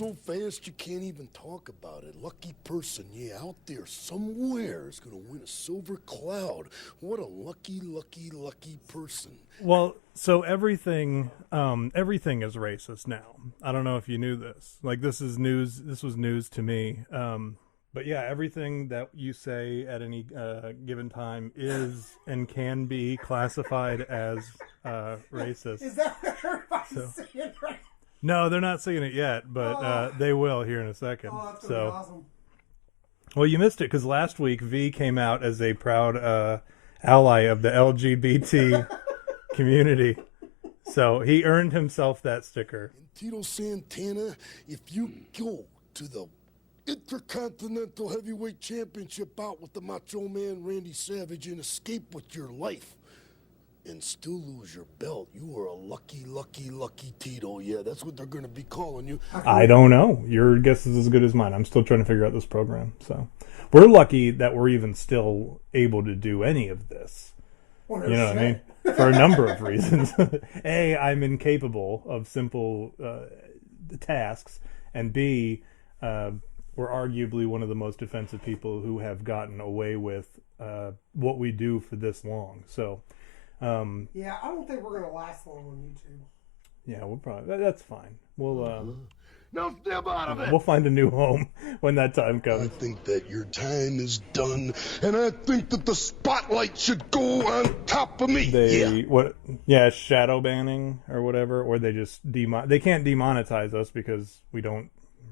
so fast you can't even talk about it. Lucky person, yeah, out there somewhere is going to win a silver cloud. What a lucky, lucky, lucky person. Well, so everything is racist now. I don't know if you knew this. Like, this is news. This was news to me. But yeah, everything that you say at any given time is and can be classified as racist. Is that what everybody's saying right? No, they're not saying it yet, but they will here in a second. Oh, that's gonna be awesome. Well, you missed it because last week V came out as a proud ally of the LGBT community. So he earned himself that sticker. And Tito Santana, if you go to the Intercontinental Heavyweight Championship bout with the Macho Man Randy Savage and escape with your life and still lose your belt, you are a lucky, lucky, lucky Tito. Yeah, that's what they're going to be calling you. I don't know. Your guess is as good as mine. I'm still trying to figure out this program. So we're lucky that we're even still able to do any of this. Well, you know what I mean? For a number of reasons. A, I'm incapable of simple tasks. And B, we're arguably one of the most offensive people who have gotten away with what we do for this long. So, yeah, I don't think we're going to last long on YouTube. Yeah, we'll probably. That's fine. We'll Now step out of it. We'll find a new home when that time comes. I think that your time is done, and I think that the spotlight should go on top of me. Shadow banning or whatever, or they just they can't demonetize us because we don't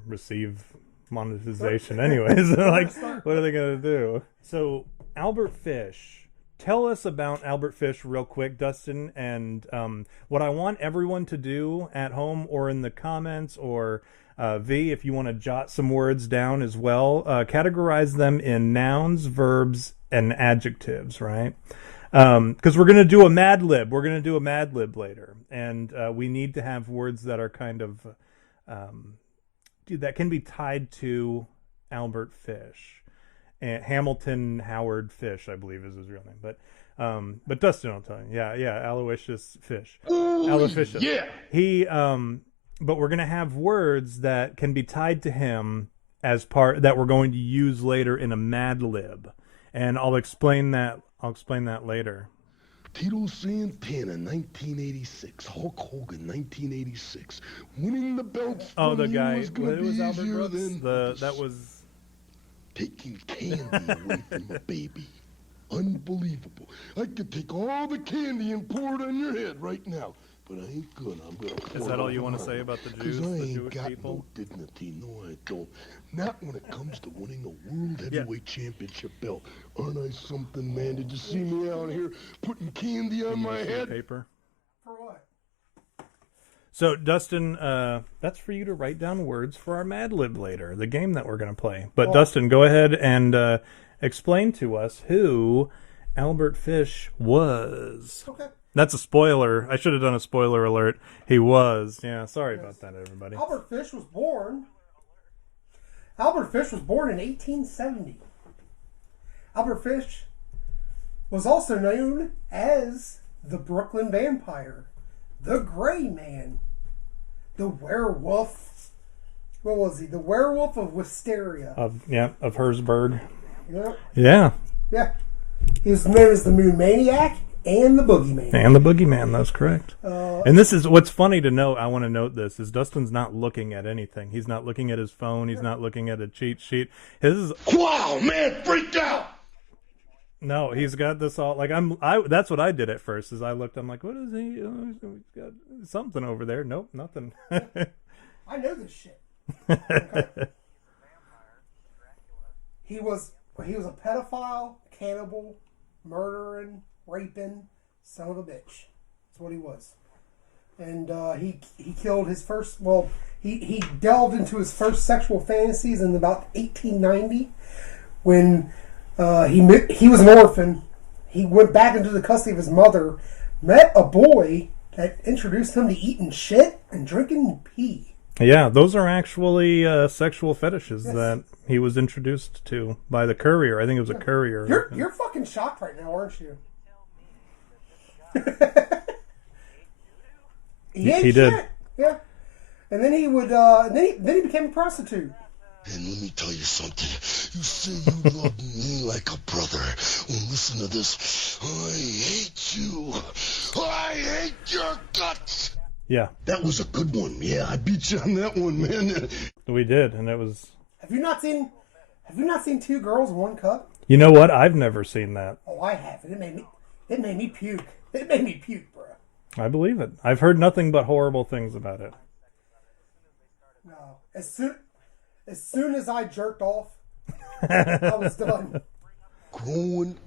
receive monetization anyways. Like, what are they gonna do? So Albert Fish. Tell us about Albert Fish real quick, Dustin, and what I want everyone to do at home or in the comments, or V, if you want to jot some words down as well, categorize them in nouns, verbs, and adjectives, right? Because we're going to do a Mad Lib. We're going to do a Mad Lib later, and we need to have words that are kind of, that can be tied to Albert Fish. And Hamilton Howard Fish, I believe, is his real name. But Dustin will tell you. Yeah, Aloysius Fish. Aloysius. Yeah. He, but we're gonna have words that can be tied to him as part that we're going to use later in a Mad Lib, and I'll explain that. Later. Tito Santana, 1986. Hulk Hogan, 1986. Winning the belts. Oh, the guy. Was gonna be Albert easier Brooks. That was. Taking candy away from a baby. Unbelievable. I could take all the candy and pour it on your head right now, but I ain't gonna. I'm gonna pour it. Is that all you want to say about the Jews, I the ain't Jewish got people? No dignity. No, I don't. Not when it comes to winning a World Heavyweight Championship belt. Aren't I something, man? Did you see me out here putting candy on my head? Paper. For what? So, Dustin, that's for you to write down words for our Mad Lib later, the game that we're going to play. But, Dustin, go ahead and explain to us who Albert Fish was. Okay. That's a spoiler. I should have done a spoiler alert. He was. Yeah, sorry about that, everybody. Albert Fish was born in 1870. Albert Fish was also known as the Brooklyn Vampire, the Gray Man, the Werewolf. What was he? The Werewolf of Wisteria. Of Herzberg. Yeah. Yeah. He was known as the Moon Maniac and the Boogeyman. That's correct. And this is what's funny to note. I want to note this is Dustin's not looking at anything. He's not looking at his phone. He's not looking at a cheat sheet. Wow, man, freaked out. No, he's got this all like that's what I did at first. Is I looked. I'm like, what is he? Oh, he's got something over there. Nope, nothing. I know this shit. Okay. He was a pedophile, cannibal, murdering, raping, son of a bitch. That's what he was. And he killed his first. Well, he delved into his first sexual fantasies in about 1890 when. He was an orphan. He went back into the custody of his mother, met a boy that introduced him to eating shit and drinking pee. Yeah, those are actually sexual fetishes that he was introduced to by the courier. I think it was a courier. You're fucking shocked right now, aren't you? He did. Yeah. And then he would, then he became a prostitute. And let me tell you something. You say you love me like a brother. Well, listen to this. I hate you. I hate your guts. Yeah. That was a good one. Yeah, I beat you on that one, man. We did, and it was... Have you not seen Two Girls, One Cup? You know what? I've never seen that. Oh, I have. It made me puke. It made me puke, bro. I believe it. I've heard nothing but horrible things about it. No. As soon as I jerked off, I was done. Growing,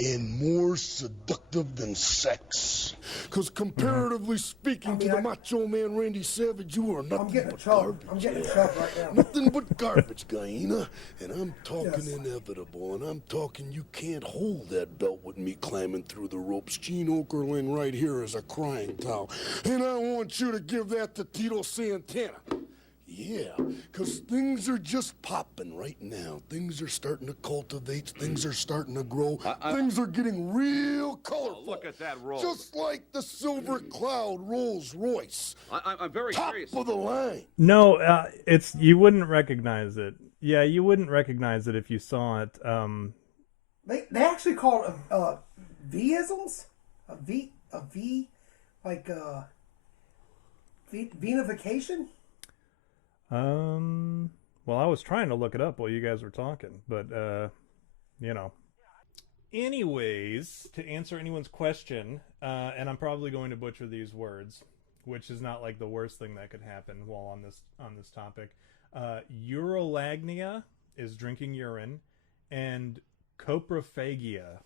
and more seductive than sex. Because comparatively speaking to the Macho Man Randy Savage, you are nothing but garbage. I'm getting a chub right now. Nothing but garbage, Guyana. And I'm talking inevitable, and I'm talking you can't hold that belt with me climbing through the ropes. Gene Okerlund right here is a crying towel. And I want you to give that to Tito Santana. Yeah, because things are just popping right now. Things are starting to cultivate. Things are starting to grow. Things are getting real colorful. Look at that roll. Just like the Silver Cloud Rolls Royce. I'm very Top curious. of the line. No, it's you wouldn't recognize it. Yeah, you wouldn't recognize it if you saw it. They actually call it V-isms? A V, like vinification? Well, I was trying to look it up while you guys were talking, but, you know. Anyways, to answer anyone's question, and I'm probably going to butcher these words, which is not like the worst thing that could happen while on this topic. Urolagnia is drinking urine, and coprophagia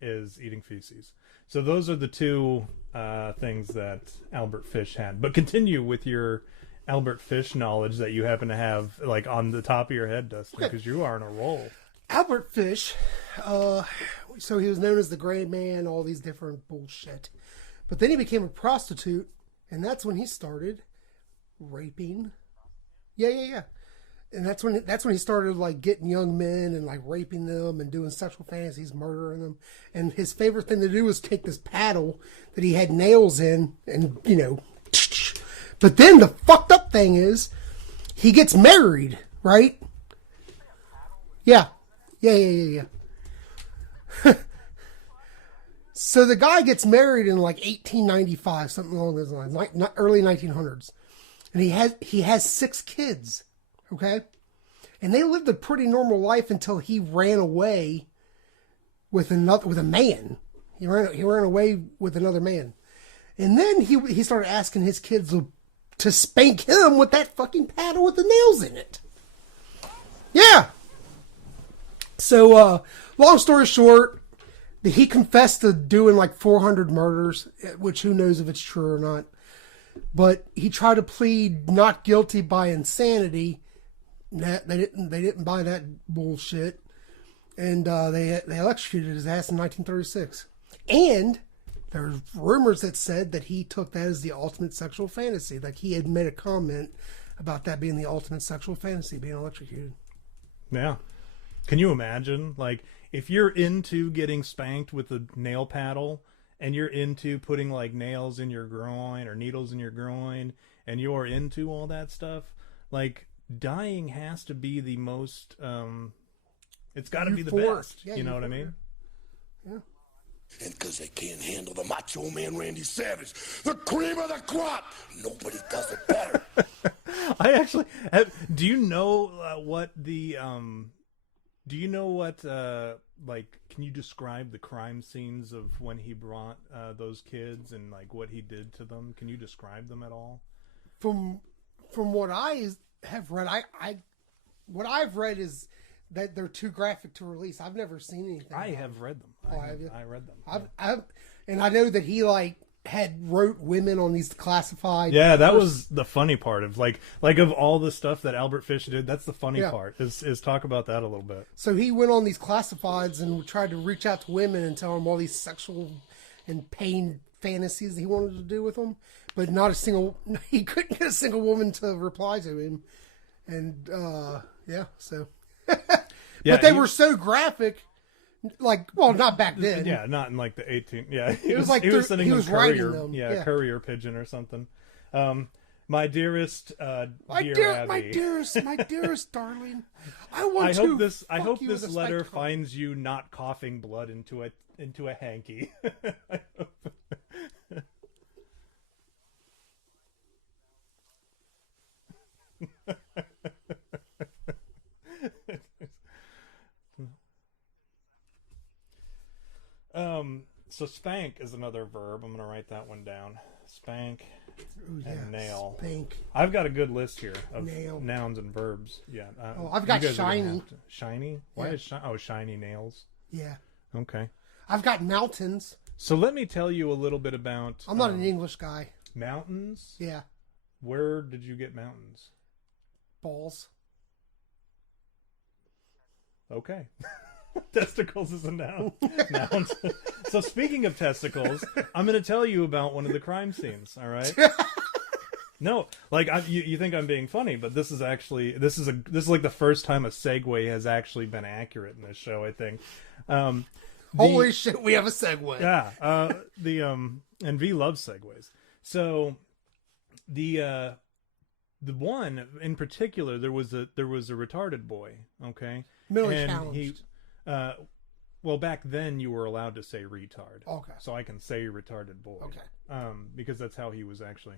is eating feces. So those are the two things that Albert Fish had. But continue with your Albert Fish knowledge that you happen to have, like, on the top of your head, Dustin, because you are on a roll. Albert Fish, so he was known as the Gray Man, all these different bullshit. But then he became a prostitute, and that's when he started raping. Yeah. And that's when he started, like, getting young men and, like, raping them and doing sexual fantasies, murdering them. And his favorite thing to do was take this paddle that he had nails in and, you know. But then the fucked up thing is, he gets married, right? Yeah. So the guy gets married in like 1895, something along those lines, early 1900s. And he has 6 kids, okay? And they lived a pretty normal life until he ran away with a man. He ran away with another man. And then he started asking his kids to spank him with that fucking paddle with the nails in it. Yeah. So, long story short, he confessed to doing like 400 murders, which who knows if it's true or not. But he tried to plead not guilty by insanity. They didn't buy that bullshit, and they electrocuted his ass in 1936. And there's rumors that said that he took that as the ultimate sexual fantasy. Like he had made a comment about that being the ultimate sexual fantasy, being electrocuted. Yeah. Can you imagine, like, if you're into getting spanked with a nail paddle and you're into putting like nails in your groin or needles in your groin and you're into all that stuff, like, dying has to be the most, it's got to be the best. Yeah, you know what I mean? Yeah. And because they can't handle the Macho Man Randy Savage, the cream of the crop, nobody does it better. I actually have, do you know what like, can you describe the crime scenes of when he brought those kids and like what he did to them? Can you describe them at all? From what I have read, what I've read is that they're too graphic to release. I've never seen anything. I have read them. I read them. And I know that he like wrote women on these classified. Yeah, that was the funny part of like of all the stuff that Albert Fish did. That's the funny part is talk about that a little bit. So he went on these classifieds and tried to reach out to women and tell them all these sexual and pain fantasies he wanted to do with them, but he couldn't get a single woman to reply to him. And so. But they were so graphic, like, well, not back then. Yeah, not in like the 18. Yeah, It was like he was sending he them was courier, writing them. courier pigeon or something. My dearest, dear Abby. my dearest darling. I hope this letter finds you not coughing blood into a hanky. So spank is another verb. I'm gonna write that one down. Spank and nail. Spank. I've got a good list here of Nail. nouns and verbs. Yeah. I've got shiny. Shiny? Why Yeah. is shiny nails? Yeah. Okay. I've got mountains. So let me tell you a little bit about. I'm not an English guy. Mountains. Yeah. Where did you get mountains? Balls. Okay. Testicles is a noun. Nouns. So speaking of testicles, I'm going to tell you about one of the crime scenes. All right. No, like you think I'm being funny, but this is like the first time a segue has actually been accurate in this show. I think. Holy shit, we have a segue. Yeah. And V loves segues. So the one in particular, there was a retarded boy. Okay. Mentally challenged. Well, back then you were allowed to say retard. Okay. So I can say retarded boy. Okay. Because that's how he was actually.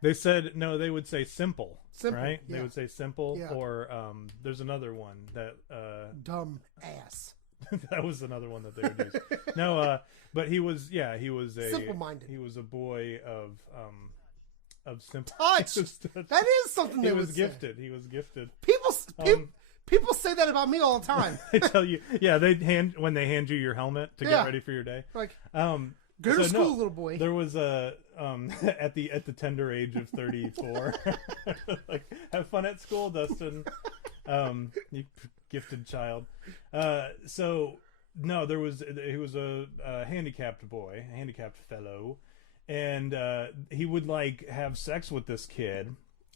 They said no. They would say simple. Simple, right? yeah. They would say simple, Yeah. or there's another one that Dumb ass. that was another one that they would use. No, but he was a Simple-minded. He was a boy of simple. Touch. That is something He they was would gifted. say. He was gifted. People say that about me all the time. I tell you, yeah, when they hand you your helmet to get ready for your day. Like, go go to school, little boy. There was a at the tender age of 34. Like, have fun at school, Dustin. You gifted child. So no, he was a handicapped boy, a handicapped fellow, and he would like have sex with this kid.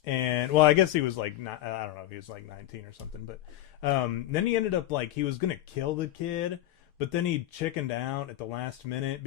And well, I guess he was like I don't know if he was like 19 or something, but then he ended up like he was gonna kill the kid, but then he chickened out at the last minute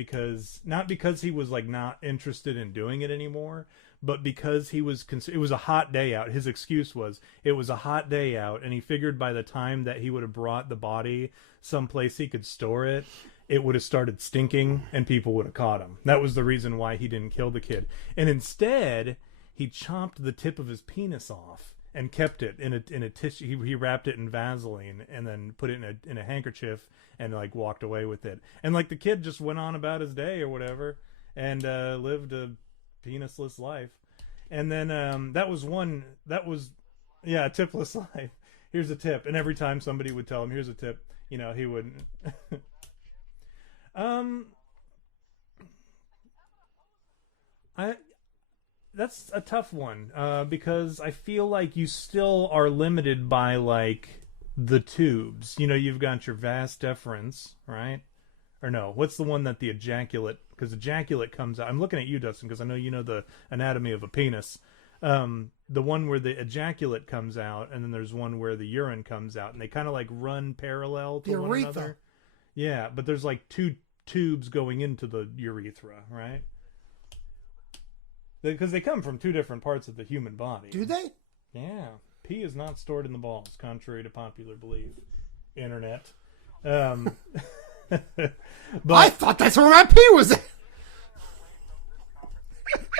not because he was like not interested in doing it anymore, but because it was a hot day out. His excuse was it was a hot day out, and he figured by the time that he would have brought the body someplace he could store it, it would have started stinking and people would have caught him. That was the reason why he didn't kill the kid, and instead he chomped the tip of his penis off and kept it in a tissue. He wrapped it in Vaseline and then put it in a handkerchief and like walked away with it. And like the kid just went on about his day or whatever and lived a penisless life. And then a tipless life. Here's a tip. And every time somebody would tell him, here's a tip, he wouldn't. That's a tough one because I feel like you still are limited by like the tubes. You've got your vas deferens, right? Or no, what's the one that the ejaculate? Because ejaculate comes out. I'm looking at you, Dustin, because I know you know the anatomy of a penis. The one where the ejaculate comes out, and then there's one where the urine comes out, and they kind of like run parallel to one another. Yeah, but there's like two tubes going into the urethra, right? Because they come from two different parts of the human body. Do they? Yeah. Pee is not stored in the balls, contrary to popular belief. Internet. But I thought that's where my pee was at.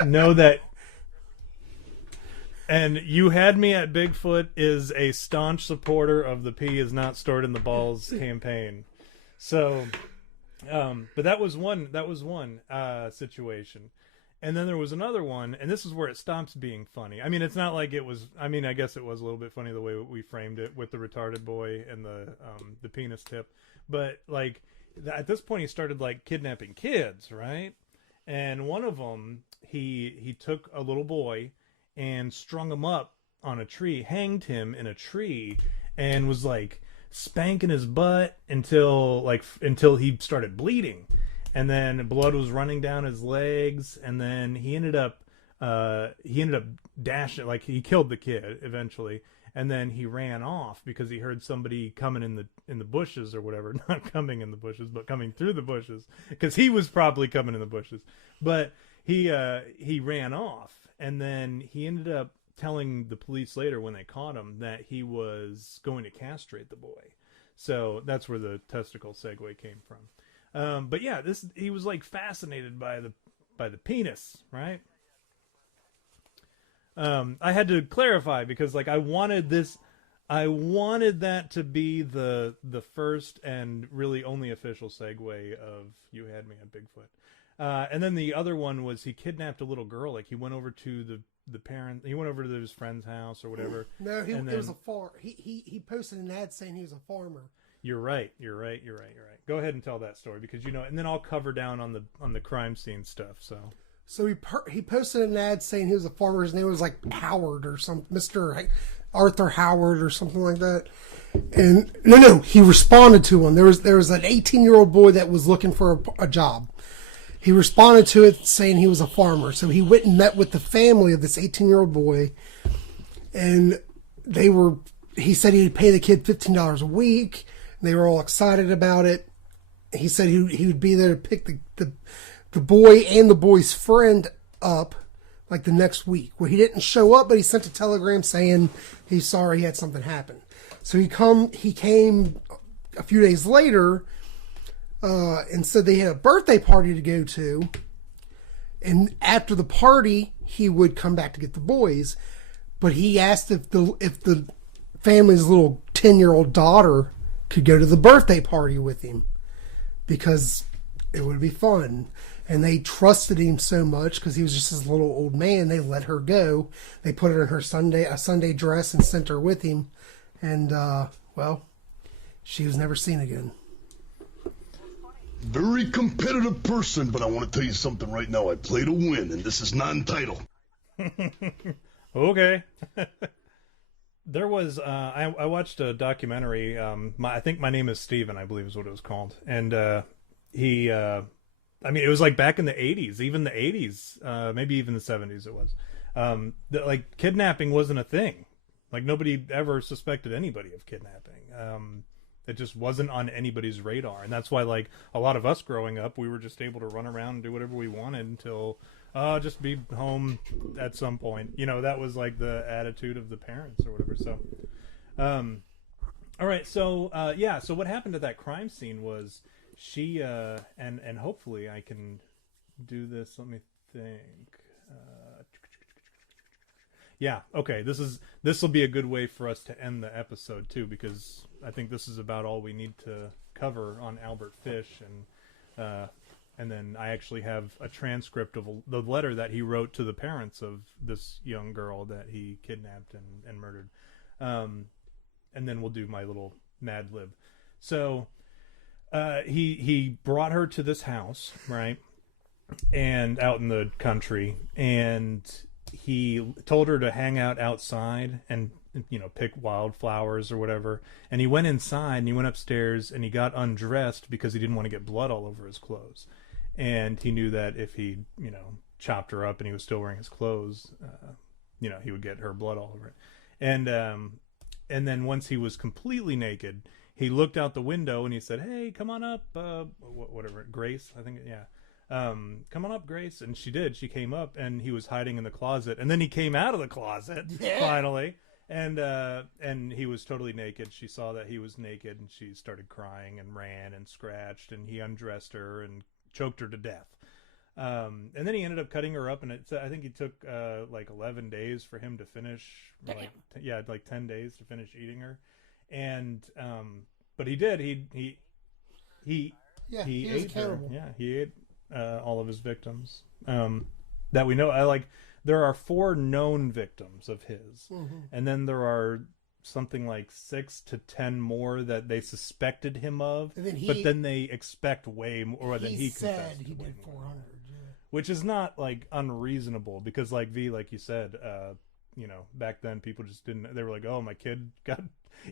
Know that. And you had me at Bigfoot is a staunch supporter of the pee is not stored in the balls campaign. So, but that was one situation. And then there was another one, and this is where it stops being funny. I mean, it's not like it was. I mean, I guess it was a little bit funny the way we framed it with the retarded boy and the penis tip. But like at this point, he started like kidnapping kids, right? And one of them, he took a little boy and strung him up on a tree, hanged him in a tree, and was like spanking his butt until he started bleeding. And then blood was running down his legs, and then he ended up dashing, like he killed the kid eventually, and then he ran off because he heard somebody coming in the bushes or whatever, not coming in the bushes, but coming through the bushes, because he was probably coming in the bushes. But he ran off, and then he ended up telling the police later when they caught him that he was going to castrate the boy. So that's where the testicle segue came from. But yeah, he was like fascinated by the penis, right? I had to clarify because like I wanted that to be the first and really only official segue of You Had Me at Bigfoot. And then the other one was he kidnapped a little girl. Like he went over to the parent. He went over to his friend's house or whatever. No, it was a farm. He posted an ad saying he was a farmer. You're right. Go ahead and tell that story because and then I'll cover down on the crime scene stuff. So he posted an ad saying he was a farmer. His name was like Howard or some Mr. Arthur Howard or something like that. And no, he responded to one. There was an 18-year-old boy that was looking for a job. He responded to it saying he was a farmer. So he went and met with the family of this 18-year-old boy, and he said he'd pay the kid $15 a week. And they were all excited about it. He said he would be there to pick the boy and the boy's friend up like the next week. Well, he didn't show up, but he sent a telegram saying he's sorry he had something happen. So he came a few days later and said they had a birthday party to go to. And after the party, he would come back to get the boys. But he asked if the family's little 10-year-old daughter could go to the birthday party with him because it would be fun. And they trusted him so much because he was just this little old man. They let her go. They put her in her Sunday dress and sent her with him. And, well, she was never seen again. Very competitive person, but I want to tell you something right now. I play to win, and this is non-title. Okay. There was, I watched a documentary. I think My Name is Steven, I believe is what it was called. And it was like back in the 80s, even the 80s, maybe even the 70s it was. Like kidnapping wasn't a thing. Like nobody ever suspected anybody of kidnapping. It just wasn't on anybody's radar. And that's why like a lot of us growing up, we were just able to run around and do whatever we wanted until just be home at some point. That was like the attitude of the parents or whatever. So, all right. So, so what happened at that crime scene was she, and hopefully I can do this. Let me think. Yeah. Okay. This will be a good way for us to end the episode too, because I think this is about all we need to cover on Albert Fish, and then I actually have a transcript of the letter that he wrote to the parents of this young girl that he kidnapped and murdered, and then we'll do my little Mad Lib. So he brought her to this house, right, and out in the country, and he told her to hang out outside and pick wildflowers or whatever. And he went inside and he went upstairs and he got undressed because he didn't want to get blood all over his clothes. And he knew that if he, chopped her up and he was still wearing his clothes, he would get her blood all over it. And then once he was completely naked, he looked out the window and he said, "Hey, come on up, whatever, Grace, I think, yeah. Come on up, Grace." And she did. She came up and he was hiding in the closet. And then he came out of the closet finally. And he was totally naked. She saw that he was naked and she started crying and ran and scratched, and he undressed her and choked her to death. And then he ended up cutting her up, and I think he took like 11 days for him to finish. Like 10 days to finish eating her. And but he did. He ate her. Yeah, he ate all of his victims that we know. There are 4 known victims of his, and then there are something like 6 to 10 more that they suspected him of, but then they expect way more than he said he did 400, which is not like unreasonable because, like you said, back then people just didn't. They were like, "Oh, my kid got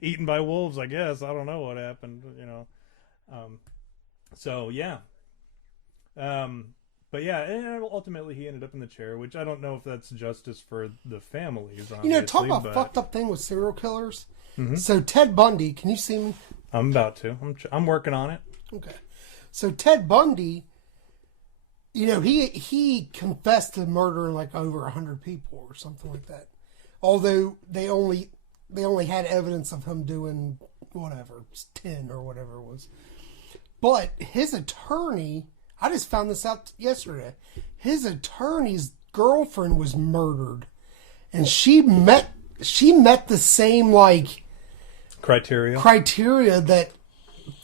eaten by wolves. I guess I don't know what happened." So yeah. But yeah, and ultimately he ended up in the chair, which I don't know if that's justice for the families. Talk about fucked up thing with serial killers. Mm-hmm. So Ted Bundy, can you see me? I'm about to. I'm working on it. Okay. So Ted Bundy he confessed to murdering like over 100 people or something like that. Although they only had evidence of him doing whatever, 10 or whatever it was. But his attorney, I just found this out yesterday. His attorney's girlfriend was murdered, and she met the same like criteria that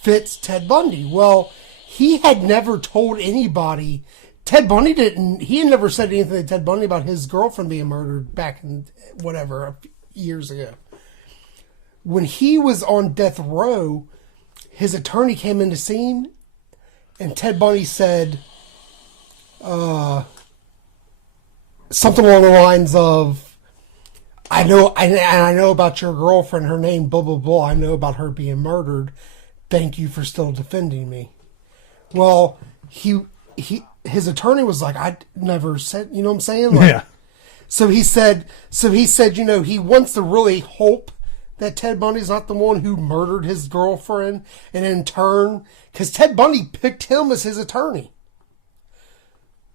fits Ted Bundy. Well, he had never told anybody. Ted Bundy didn't. He had never said anything to Ted Bundy about his girlfriend being murdered back in whatever years ago. When he was on death row, his attorney came in to see him, and Ted Bundy said something along the lines of, I know about your girlfriend, her name, blah, blah, blah. I know about her being murdered. Thank you for still defending me. Well, his attorney was like, I never said, you know what I'm saying? Like, yeah. So he said, he wants to really hope that Ted Bundy's not the one who murdered his girlfriend, and in turn, because Ted Bundy picked him as his attorney.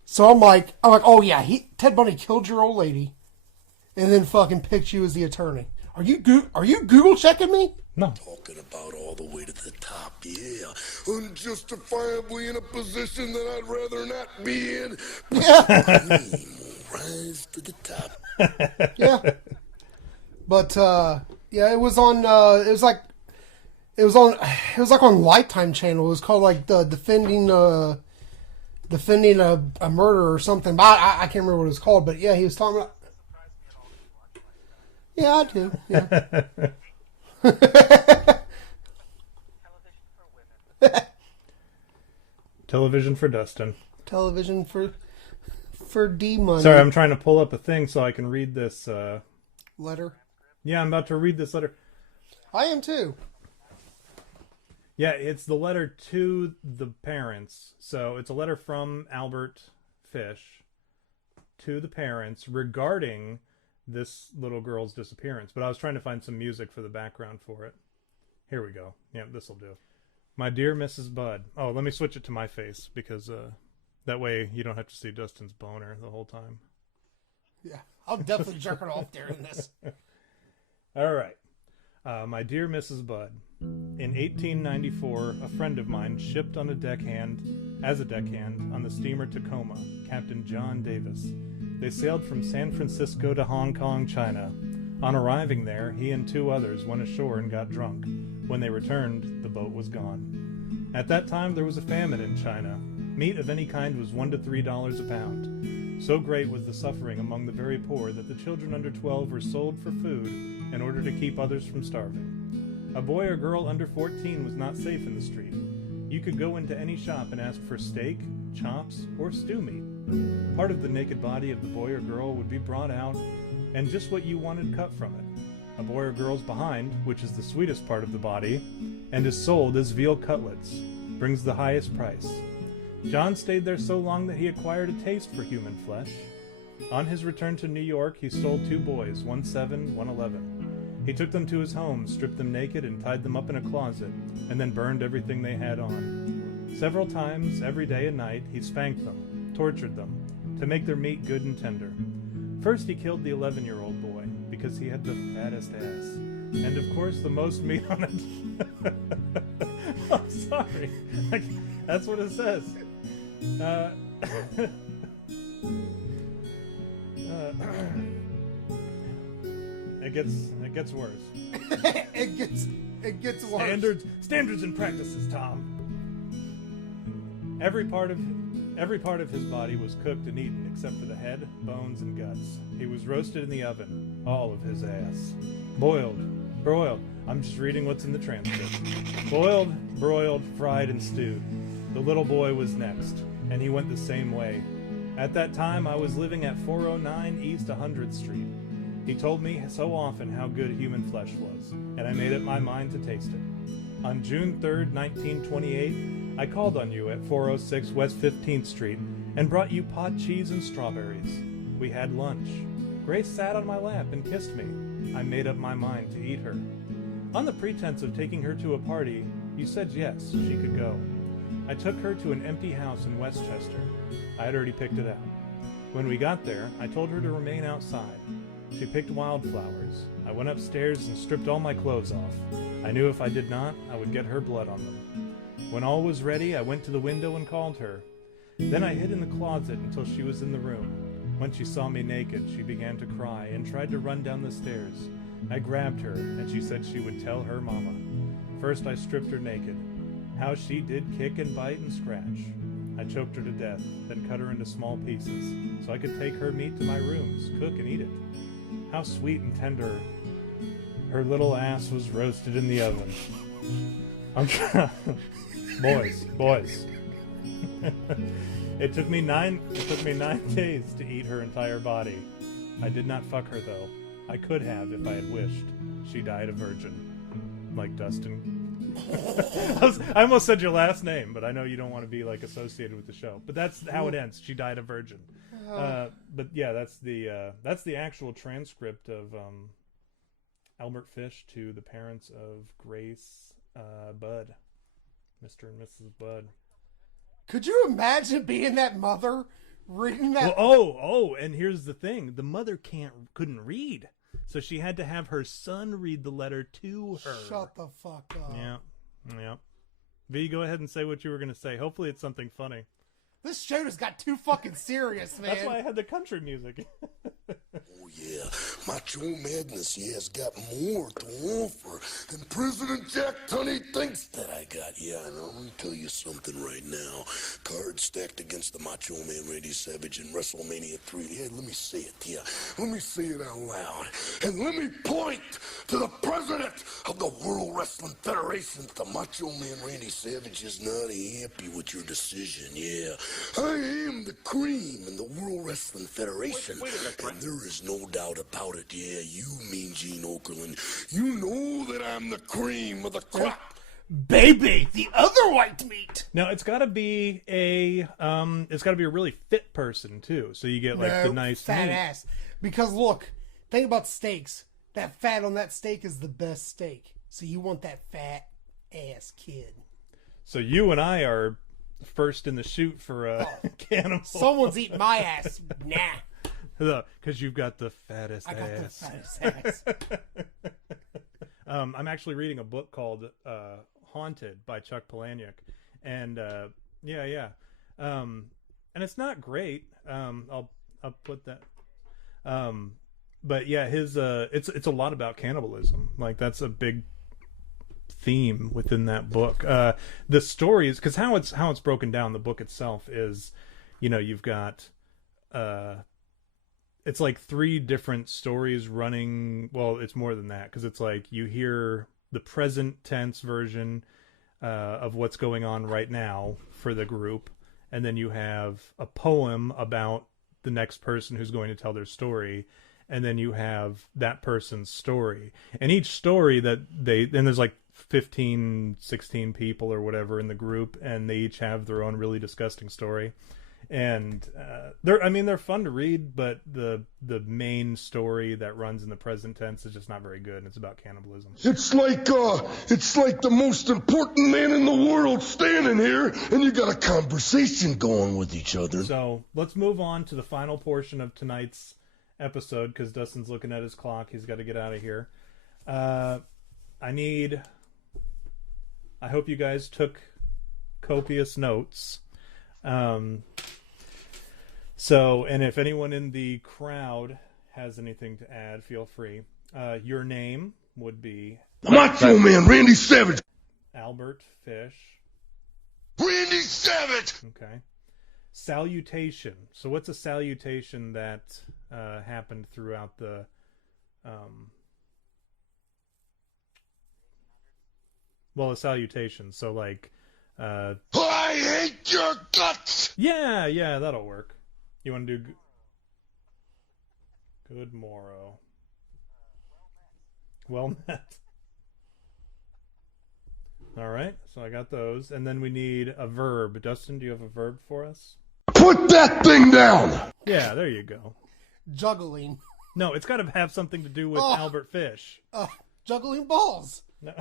So I'm like, oh yeah, Ted Bundy killed your old lady, and then fucking picked you as the attorney. Are you Google checking me? No. Talking about all the way to the top, yeah. Unjustifiably in a position that I'd rather not be in. Yeah. My name will rise to the top. Yeah. But yeah, it was on. It was like on Lifetime channel. It was called like the defending a murder or something. But I can't remember what it was called. But yeah, he was talking about. Yeah, I do. Yeah. Television for Dustin. Television for D money. Sorry, I'm trying to pull up a thing so I can read this. Letter. Yeah, I'm about to read this letter. I am too. Yeah, it's the letter to the parents. So it's a letter from Albert Fish to the parents regarding this little girl's disappearance. But I was trying to find some music for the background for it. Here we go. Yeah, this'll do. My dear Mrs. Budd. Oh, let me switch it to my face because that way you don't have to see Dustin's boner the whole time. Yeah, I'll definitely jerk it off during this. All right. My dear Mrs. Budd, in 1894, a friend of mine shipped on a deckhand on the steamer Tacoma, Captain John Davis. They sailed from San Francisco to Hong Kong, China. On arriving there, he and 2 others went ashore and got drunk. When they returned, the boat was gone. At that time, there was a famine in China. Meat of any kind was $1 to $3 a pound. So great was the suffering among the very poor that the children under 12 were sold for food in order to keep others from starving. A boy or girl under 14 was not safe in the street. You could go into any shop and ask for steak, chops, or stew meat. Part of the naked body of the boy or girl would be brought out, and just what you wanted cut from it. A boy or girl's behind, which is the sweetest part of the body, and is sold as veal cutlets, brings the highest price. John stayed there so long that he acquired a taste for human flesh. On his return to New York, he stole 2 boys, one 7, one 11. He took them to his home, stripped them naked, and tied them up in a closet, and then burned everything they had on. Several times, every day and night, he spanked them, tortured them, to make their meat good and tender. First he killed the 11-year-old boy, because he had the fattest ass, and of course the most meat on it. I'm sorry. That's what it says. It gets worse. it gets worse. Standards and practices, Tom. Every part of his body was cooked and eaten except for the head, bones, and guts. He was roasted in the oven, all of his ass. Boiled, broiled. I'm just reading what's in the transcript. Boiled, broiled, fried, and stewed. The little boy was next, and he went the same way. At that time, I was living at 409 East 100th Street. He told me so often how good human flesh was, and I made up my mind to taste it. On June 3rd, 1928, I called on you at 406 West 15th Street and brought you pot cheese and strawberries. We had lunch. Grace sat on my lap and kissed me. I made up my mind to eat her. On the pretense of taking her to a party, you said yes, she could go. I took her to an empty house in Westchester. I had already picked it out. When we got there, I told her to remain outside. She picked wildflowers. I went upstairs and stripped all my clothes off. I knew if I did not, I would get her blood on them. When all was ready, I went to the window and called her. Then I hid in the closet until she was in the room. When she saw me naked, she began to cry and tried to run down the stairs. I grabbed her, and she said she would tell her mama. First I stripped her naked. How she did kick and bite and scratch. I choked her to death, then cut her into small pieces, so I could take her meat to my rooms, cook and eat it. How sweet and tender her little ass was roasted in the oven. I'm trying... Boys. It took me 9 days to eat her entire body. I did not fuck her though. I could have if I had wished. She died a virgin. Like Dustin. I almost said your last name, but I know you don't want to be like associated with the show. But that's how it ends. She died a virgin. But yeah, that's the actual transcript of Albert Fish to the parents of Grace Budd, Mr. and Mrs. Budd. Could you imagine being that mother reading that? Well, and here's the thing: the mother couldn't read, so she had to have her son read the letter to her. Shut the fuck up. Yeah. V, go ahead and say what you were going to say. Hopefully, it's something funny. This show just got too fucking serious, man. That's why I had the country music. Oh, yeah. Macho Madness, yeah, has got more to offer than President Jack Tunney thinks that I got. Yeah, and I'm going to tell you something right now. Cards stacked against the Macho Man Randy Savage in WrestleMania 3. Yeah, let me say it, yeah. Let me say it out loud. And let me point to the president of the World Wrestling Federation. The Macho Man Randy Savage is not happy with your decision, yeah. I am the cream in the World Wrestling Federation. Wait a minute, and there is no doubt about it. Yeah, you mean Gene Okerlund. You know that I'm the cream of the crop. Baby, the other white meat. Now it's got to be a really fit person too. So you get like the nice fat meat. ass. Because look, think about steaks. That fat on that steak is the best steak. So you want that fat ass kid. So you and I are first in the chute for a cannibal. Someone's eating my ass. Nah. Because you've got the fattest I got ass. the fattest ass. I'm actually reading a book called Haunted by Chuck Palahniuk. And and it's not great. I'll put that. But yeah, his it's a lot about cannibalism. Like that's a big theme within that book. The stories, because how it's broken down, the book itself is, you've got it's like 3 different stories running. Well, it's more than that, because it's like you hear the present tense version of what's going on right now for the group, and then you have a poem about the next person who's going to tell their story, and then you have that person's story. And each story that there's like 15, 16 people or whatever in the group, and they each have their own really disgusting story. And they're fun to read, but the main story that runs in the present tense is just not very good, and it's about cannibalism. It's like the most important man in the world standing here, and you got a conversation going with each other. So let's move on to the final portion of tonight's episode, because Dustin's looking at his clock. He's got to get out of here. I hope you guys took copious notes. And if anyone in the crowd has anything to add, feel free. Your name would be Macho Man Randy Savage. Albert Fish. Randy Savage. Okay. Salutation. So what's a salutation that happened throughout the a salutation. So like I hate your guts. Yeah, that'll work. You want to do good morrow. Well met. All right, so I got those, and then we need a verb. Dustin, do you have a verb for us? Put that thing down. Yeah, there you go. Juggling. No, it's got to have something to do with Albert Fish. Juggling balls. No.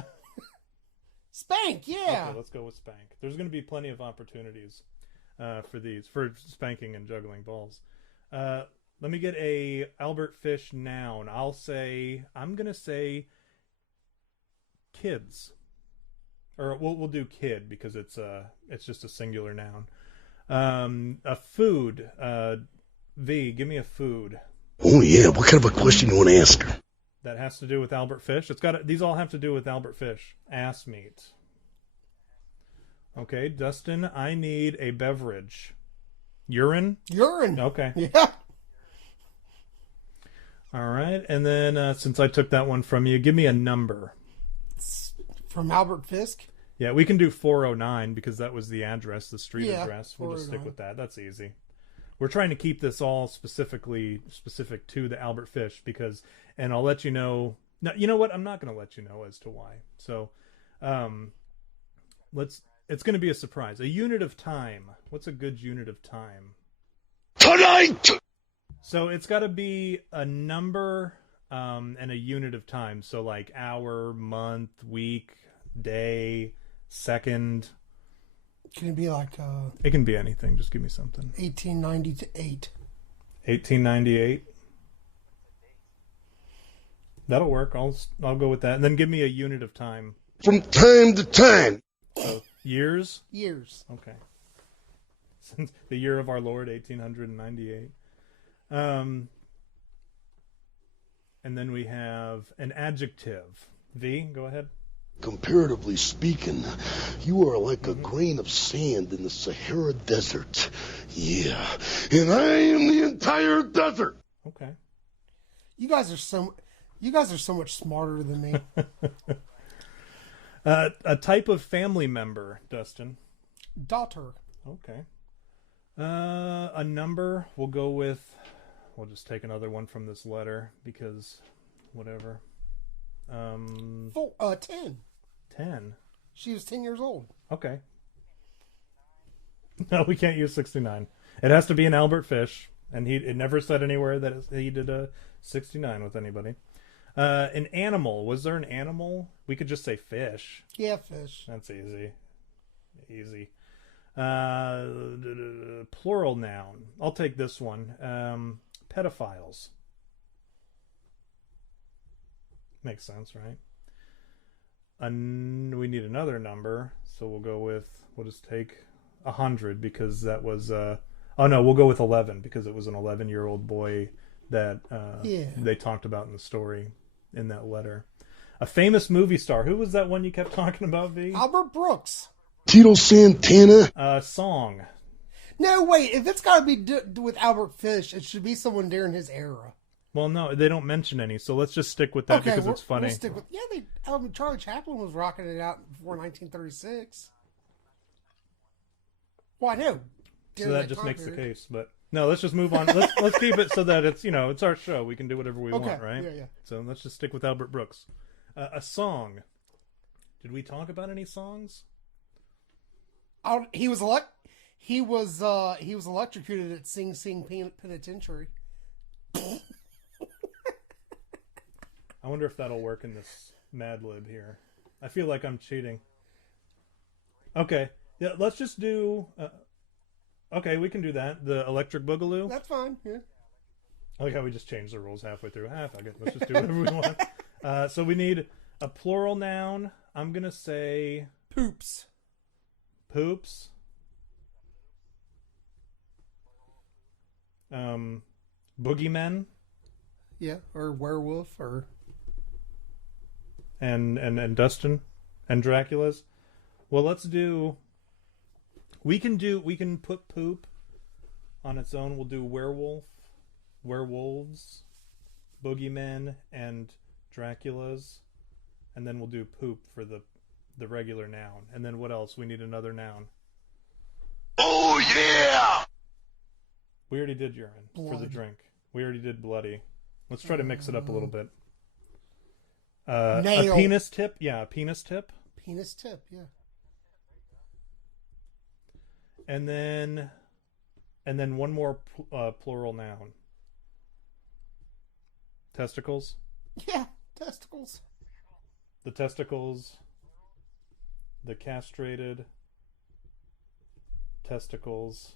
Spank, yeah. Okay, let's go with spank. There's going to be plenty of opportunities for spanking and juggling balls. Let me get a Albert Fish noun. I'm going to say kids. Or we'll do kid because it's just a singular noun. A food. V, give me a food. Oh yeah, what kind of a question you want to ask her? That has to do with Albert Fish. These all have to do with Albert Fish. Ass meat. Okay, Dustin, I need a beverage. Urine? Urine. Okay. Yeah. All right, and then since I took that one from you, give me a number. From Albert Fisk? Yeah, we can do 409 because that was the address, the street address. We'll just stick 409. with that. That's easy. We're trying to keep this all specific to the Albert Fish and I'll let you know. No, you know what? I'm not going to let you know as to why. So, it's going to be a surprise. A unit of time. What's a good unit of time? Tonight! So it's got to be a number and a unit of time. So like hour, month, week, day, second. Can it be like It can be anything. Just give me something. 1898? 1898. That'll work. I'll go with that. And then give me a unit of time. From time to time. So, years? Years. Okay. Since the year of our Lord, 1898. And then we have an adjective. V, go ahead. Comparatively speaking, you are like a grain of sand in the Sahara Desert. Yeah, and I am the entire desert. Okay. You guys are so much smarter than me. A type of family member, Dustin. Daughter. Okay. A number, we'll just take another one from this letter because whatever. 10. 10. She was 10 years old. Okay. No, we can't use 69. It has to be an Albert Fish, and it never said anywhere that he did a 69 with anybody. An animal. Was there an animal? We could just say fish. Yeah, fish. That's easy. Easy. Plural noun. I'll take this one. Pedophiles. Makes sense, right? We need another number, so we'll just take 100 because that was we'll go with 11 because it was an 11-year-old boy that they talked about in the story in that letter. A famous movie star. Who was that one you kept talking about, V? Albert Brooks. Tito Santana. Song. No, wait. If it's got to be with Albert Fish, it should be someone during his era. Well, no, they don't mention any, so let's just stick with that because it's funny. We'll stick with, Charlie Chaplin was rocking it out before 1936. Well, I know. So that just makes the case, but no, let's just move on. Let's keep it so that it's our show. We can do whatever we want, right? Yeah. So let's just stick with Albert Brooks. A song. Did we talk about any songs? He was electrocuted at Sing Sing Penitentiary. I wonder if that'll work in this Mad Lib here. I feel like I'm cheating. Okay. Yeah, let's just do... okay, we can do that. The Electric Boogaloo. That's fine, yeah. I like how we just changed the rules halfway through. Let's just do whatever we want. So we need a plural noun. I'm going to say... Poops. Poops. Boogeymen. Yeah, or werewolf, or... And Dustin and Dracula's. Well, let's do. We can put poop on its own. We'll do werewolves, boogeymen, and Dracula's, and then we'll do poop for the regular noun. And then what else? We need another noun. Oh yeah! We already did urine for the drink. We already did bloody. Let's try to mix it up a little bit. Nail. A penis tip? Yeah, a penis tip. Penis tip, yeah. And then one more plural noun. Testicles? Yeah, testicles. The testicles the castrated testicles.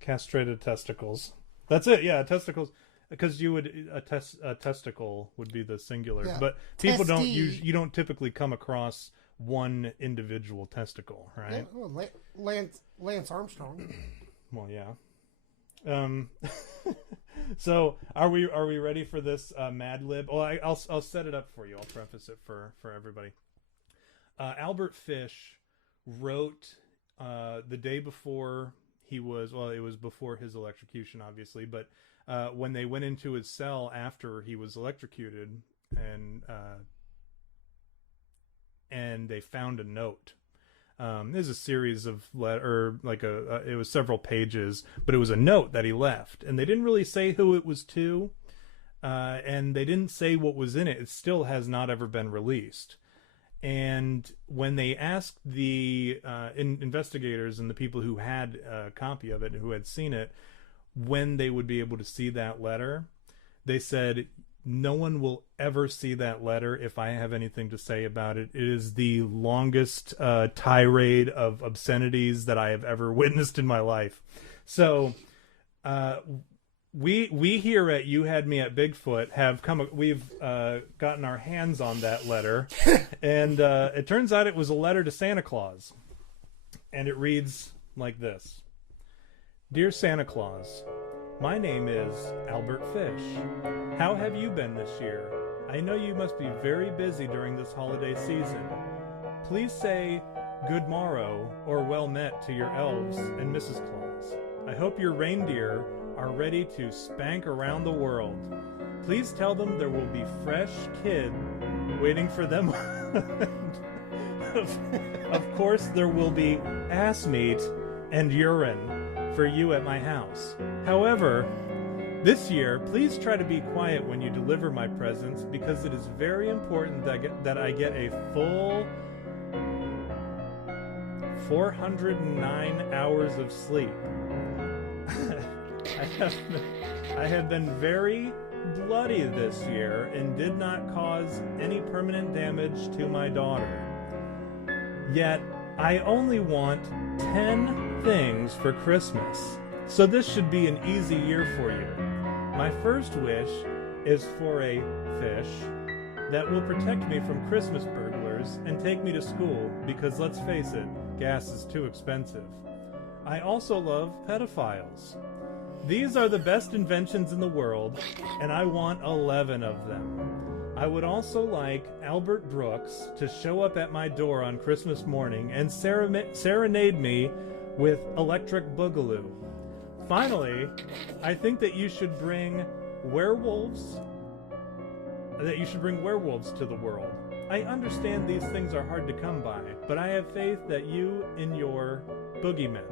Castrated testicles. That's it. Yeah, testicles. Because you would a testicle would be the singular, Yeah. but people don't Testy. you don't typically come across one individual testicle, right? Yeah, well, Lance Armstrong. Well, yeah. So are we ready for this Mad Lib? Well, I'll set it up for you. I'll preface it for everybody. Albert Fish wrote the day before it was before his electrocution, obviously, but when they went into his cell after he was electrocuted, and they found a note. There's a series of it was several pages, but it was a note that he left, and they didn't really say who it was to, and they didn't say what was in it. It still has not ever been released. And when they asked the investigators and the people who had a copy of it and who had seen it, when they would be able to see that letter, they said, no one will ever see that letter if I have anything to say about it. It is the longest tirade of obscenities that I have ever witnessed in my life. So we here at You Had Me at Bigfoot we've gotten our hands on that letter, and it turns out it was a letter to Santa Claus, and it reads like this. Dear Santa Claus, my name is Albert Fish. How have you been this year? I know you must be very busy during this holiday season. Please say good morrow or well met to your elves and Mrs. Claus. I hope your reindeer are ready to spank around the world. Please tell them there will be fresh kid waiting for them. Of course, there will be ass meat and urine for you at my house. However, this year, please try to be quiet when you deliver my presents, because it is very important that I get a full 409 hours of sleep. I have been very bloody this year and did not cause any permanent damage to my daughter. Yet, I only want 10 things for Christmas, so this should be an easy year for you. My first wish is for a fish that will protect me from Christmas burglars and take me to school, because let's face it, gas is too expensive. I also love pedophiles. These are the best inventions in the world, and I want 11 of them. I would also like Albert Brooks to show up at my door on Christmas morning and serenade me with Electric Boogaloo. Finally, I think that you should bring werewolves to the world. I understand these things are hard to come by, but I have faith that you in your boogeymen.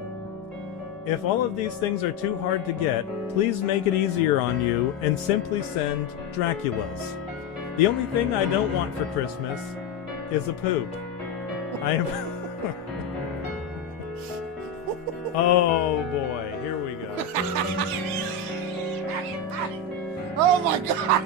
If all of these things are too hard to get, please make it easier on you and simply send Draculas. The only thing I don't want for Christmas is a poop. I am... Oh boy, here we go. Oh my God!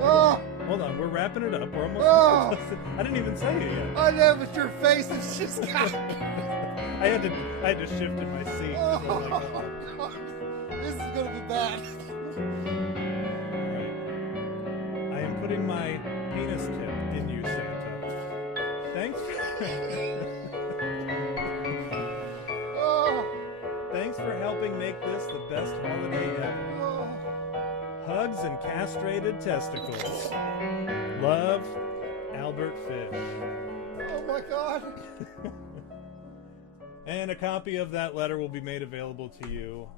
Oh, Hold on, we're wrapping it up. We're almost... Oh. I didn't even say it yet. I know, but your face is just got... I had to shift in my seat. Oh, God. This is gonna be bad. Alright. I am putting my penis tip in you, Santa. Thanks. Oh, Thanks for helping make this the best holiday ever. oh. Hugs and castrated testicles. Love, Albert Fish. Oh my God. And a copy of that letter will be made available to you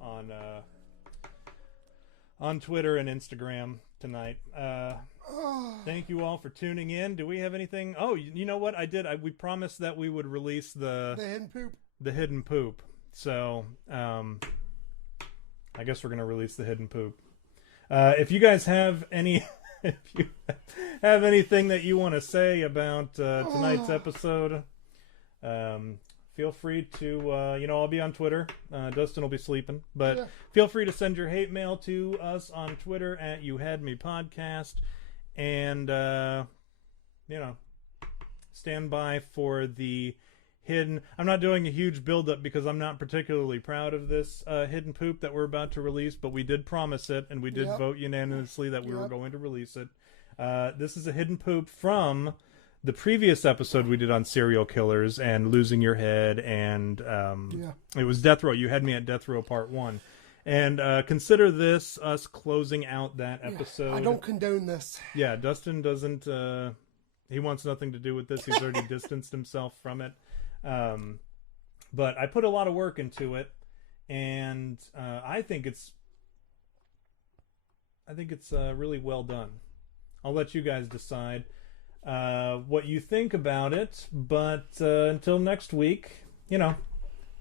on Twitter and Instagram tonight. Thank you all for tuning in. Do we have anything? Oh, you know what? We promised that we would release the hidden poop. The hidden poop. So, I guess we're going to release the hidden poop. If you guys have any, if you have anything that you want to say about tonight's episode, feel free to, I'll be on Twitter. Dustin will be sleeping, but feel free to send your hate mail to us on Twitter at You Had Me Podcast. and stand by for the hidden. I'm not doing a huge build-up because I'm not particularly proud of this hidden poop that we're about to release, but we did promise it, and we did vote unanimously that we were going to release it. This is a hidden poop from the previous episode we did on serial killers and losing your head, and it was Death Row. You had me at Death Row Part 1. And consider this us closing out that episode. I don't condone this. Yeah, Dustin doesn't... he wants nothing to do with this. He's already distanced himself from it. But I put a lot of work into it, and I think it's really well done. I'll let you guys decide what you think about it, but until next week,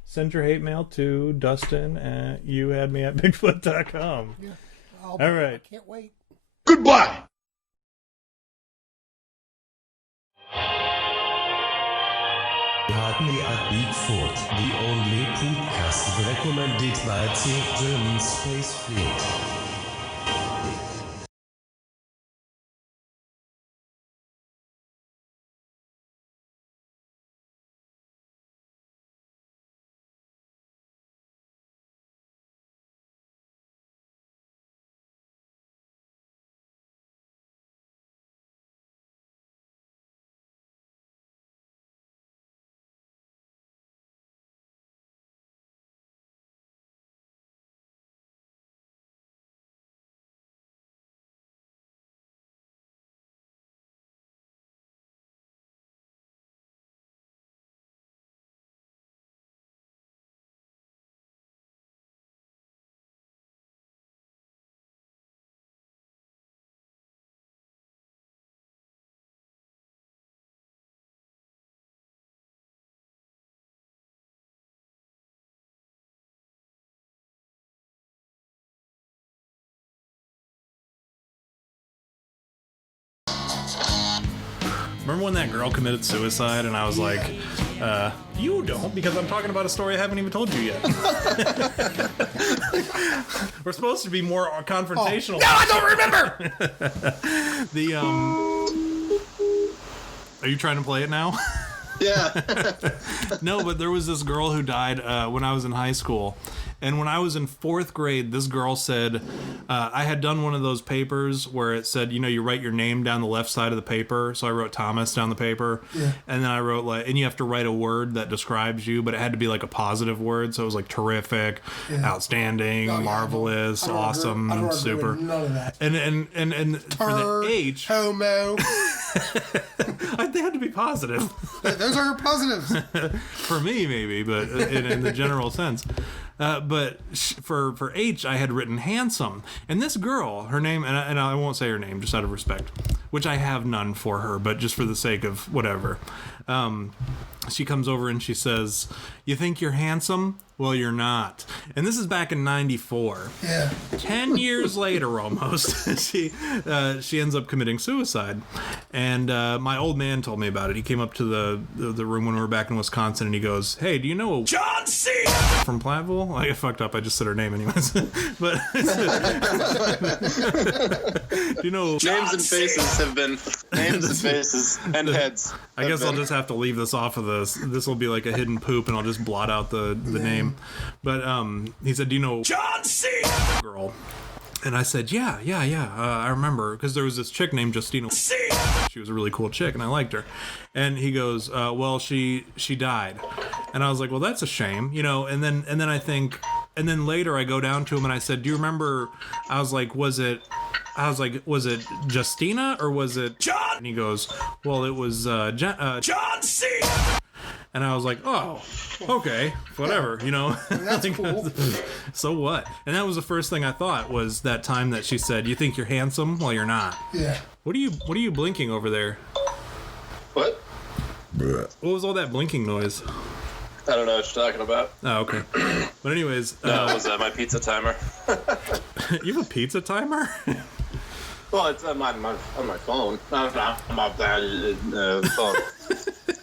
send your hate mail to Dustin at youhadme@bigfoot.com. Yeah. All right. I can't wait. Goodbye! Had me at Bigfoot, the only podcast recommended by the German Space Fleet. Remember when that girl committed suicide and I was like, you don't, because I'm talking about a story I haven't even told you yet. We're supposed to be more confrontational. No, I don't remember! Are you trying to play it now? Yeah. No, but there was this girl who died when I was in high school. And when I was in 4th grade, this girl said, I had done one of those papers where it said, you write your name down the left side of the paper. So I wrote Thomas down the paper. Yeah. And then I wrote and you have to write a word that describes you, but it had to be like a positive word. So it was like terrific, outstanding, marvelous, awesome, super. None of that. And for the H, homo. they had to be positive. Those are positives. For me, maybe, but in the general sense. But for H, I had written handsome. And this girl, her name, and I won't say her name just out of respect, which I have none for her, but just for the sake of whatever. She comes over and she says, "You think you're handsome? Well, you're not." And this is back in '94. Yeah. 10 years later, almost, she ends up committing suicide. And my old man told me about it. He came up to the room when we were back in Wisconsin, and he goes, "Hey, do you know John C. from Platteville?" I fucked up. I just said her name anyways. But do you know Names and faces have been and heads. I guess I'll just have to leave this off of this. This will be like a hidden poop, and I'll just blot out the name. But he said, "Do you know John C. girl?" And I said, yeah, I remember, because there was this chick named Justina. She was a really cool chick, and I liked her. And he goes, well, she died. And I was like, well, that's a shame, And then I think, and then later I go down to him and I said, do you remember? I was like, was it Justina or was it John? And he goes, well, it was John C. And I was like, oh, okay, whatever, That's cool. So what? And that was the first thing I thought was that time that she said, "You think you're handsome? Well, you're not." Yeah. What are you blinking over there? What? What was all that blinking noise? I don't know what you're talking about. Oh, okay. But anyways, No, it was my pizza timer. You have a pizza timer? Well, it's on my phone. Not my phone.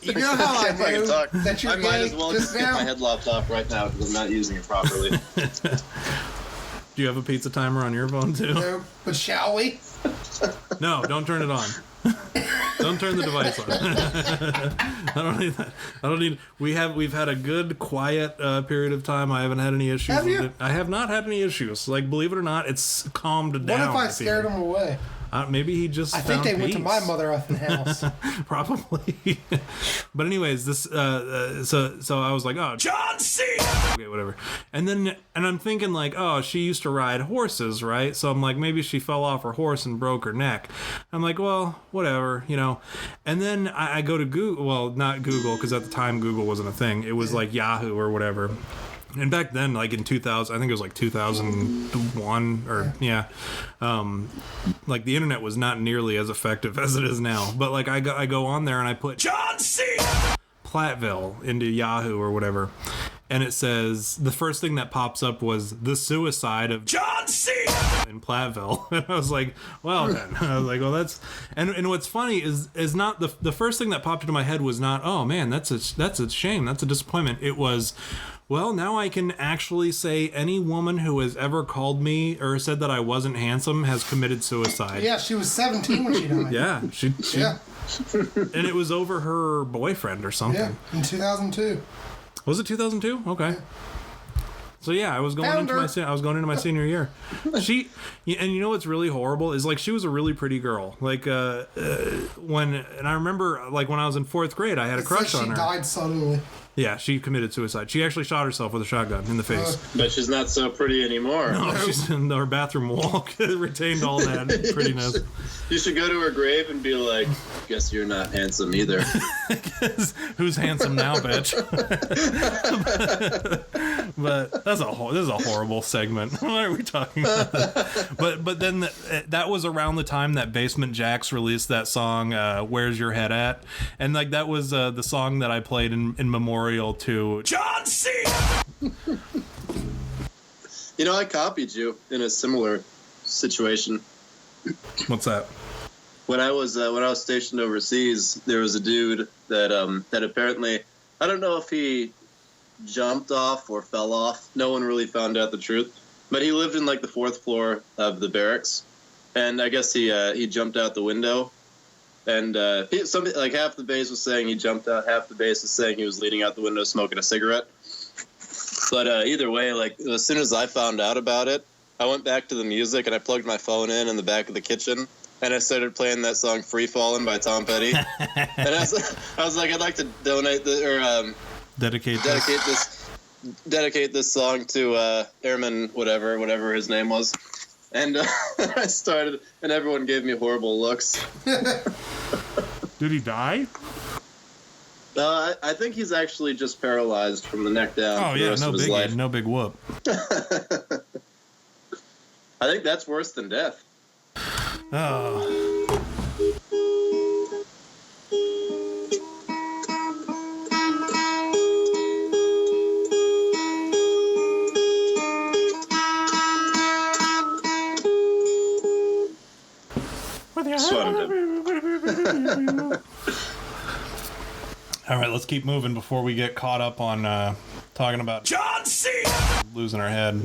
You know how I knew that you're I might as gay well just just get now? my head lopped off right now because I'm not using it properly. Do you have a pizza timer on your phone too? No, but shall we? No, don't turn it on. Don't turn the device on. I don't need that. I don't need. We've had a good quiet period of time. I haven't had any issues. Have you? With it. I have not had any issues. Like, believe it or not, it's calmed down. What if I scared him away? Maybe he just. I think they went to my mother effing house. Probably. But anyways, this. So I was like, oh, John C. Okay, whatever. And I'm thinking like, oh, she used to ride horses, right? So I'm like, maybe she fell off her horse and broke her neck. I'm like, well, whatever, you know. And then I go to Google. Well, not Google, because at the time Google wasn't a thing. It was like Yahoo or whatever. And back then, like in 2000, I think it was like 2001 or like the internet was not nearly as effective as it is now. But like I go on there and I put John C. Platteville into Yahoo or whatever. And it says, the first thing that pops up was the suicide of John C. in Platteville. And I was like, well then. I was like, well that's, and what's funny is not the first thing that popped into my head was not, oh man, that's a shame. That's a disappointment. It was, well, now I can actually say any woman who has ever called me or said that I wasn't handsome has committed suicide. Yeah, she was 17 when she died. Yeah, she Yeah. And it was over her boyfriend or something. Yeah, in 2002. Was it 2002? Okay. So yeah, I was going into my senior year. And you know what's really horrible is like she was a really pretty girl. Like and I remember like when I was in 4th grade, I had a crush on her. She died suddenly. Yeah, she committed suicide. She actually shot herself with a shotgun in the face. But she's not so pretty anymore. No, she's in her bathroom wall. Retained all that prettiness. You should go to her grave and be like, guess you're not handsome either. Who's handsome now, bitch? But this is a horrible segment. Why are we talking about that? But then that was around the time that Basement Jaxx released that song, Where's Your Head At? And like that was the song that I played in memorial to John C. You know, I copied you in a similar situation. What's that? When I was stationed overseas, there was a dude that apparently, I don't know if he jumped off or fell off. No one really found out the truth. But he lived in like the 4th floor of the barracks, and I guess he jumped out the window. And like half the base was saying he jumped out, half the base was saying he was leaning out the window smoking a cigarette. But either way, like as soon as I found out about it, I went back to the music and I plugged my phone in the back of the kitchen. And I started playing that song "Free Fallin'" by Tom Petty. And I was like, I'd like to dedicate this song to Airman whatever his name was. And I started, and everyone gave me horrible looks. Did he die? I think he's actually just paralyzed from the neck down. Oh for the yeah, rest of his life. no big whoop. I think that's worse than death. Oh. All right, let's keep moving before we get caught up on talking about John C. Losing our head.